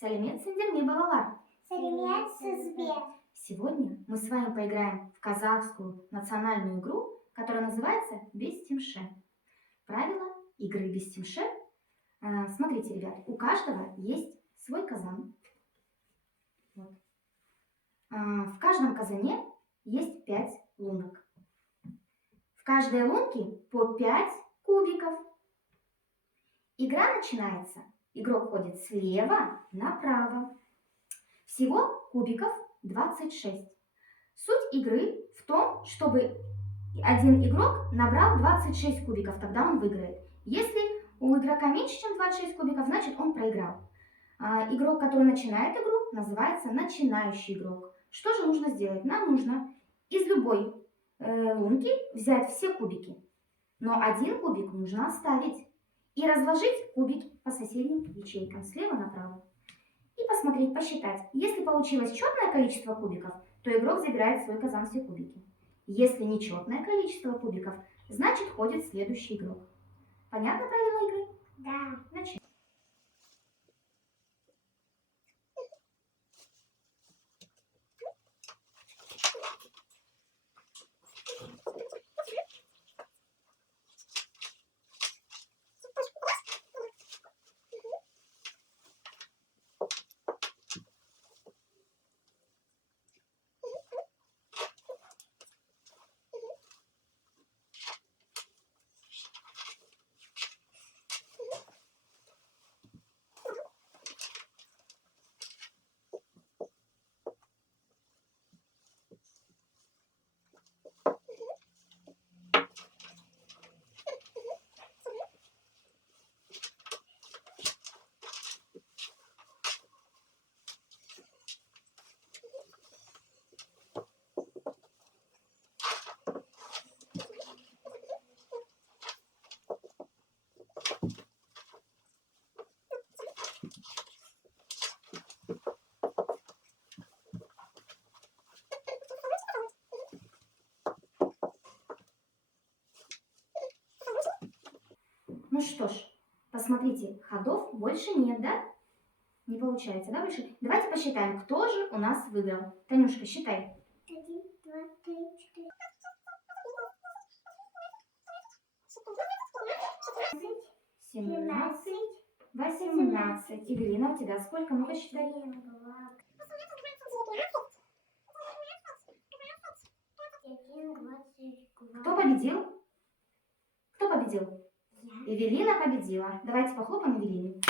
Сәлемет сендер ме, балалар? Сәлеметсізбе. Сегодня мы с вами поиграем в казахскую национальную игру, которая называется «Без тимше». Правила игры «Без тимше». Смотрите, ребят, у каждого есть свой казан. Вот. В каждом казане есть 5 лунок. В каждой лунке по 5 кубиков. Игра начинается. Игрок ходит слева направо. Всего кубиков 26. Суть игры в том, чтобы один игрок набрал 26 кубиков, тогда он выиграет. Если у игрока меньше, чем 26 кубиков, значит он проиграл. Игрок, который начинает игру, называется начинающий игрок. Что же нужно сделать? Нам нужно из любой лунки взять все кубики, но один кубик нужно оставить и разложить кубики по соседним ячейкам слева направо. И посмотреть, посчитать. Если получилось четное количество кубиков, то игрок забирает в свой казан все кубики. Если нечетное количество кубиков, значит ходит следующий игрок. Понятно правила игры? Да. Начнем. Ну что ж, посмотрите, ходов больше нет, да? Не получается, да, больше? Давайте посчитаем, кто же у нас выиграл. Танюшка, считай. 1, 2, 3, 4. 17, 18. Эвелина, у тебя сколько? Ну-ка считай. 1, 2, 22. Кто победил? Кто победил? Я. Эвелина победила. Давайте похлопаем Эвелине.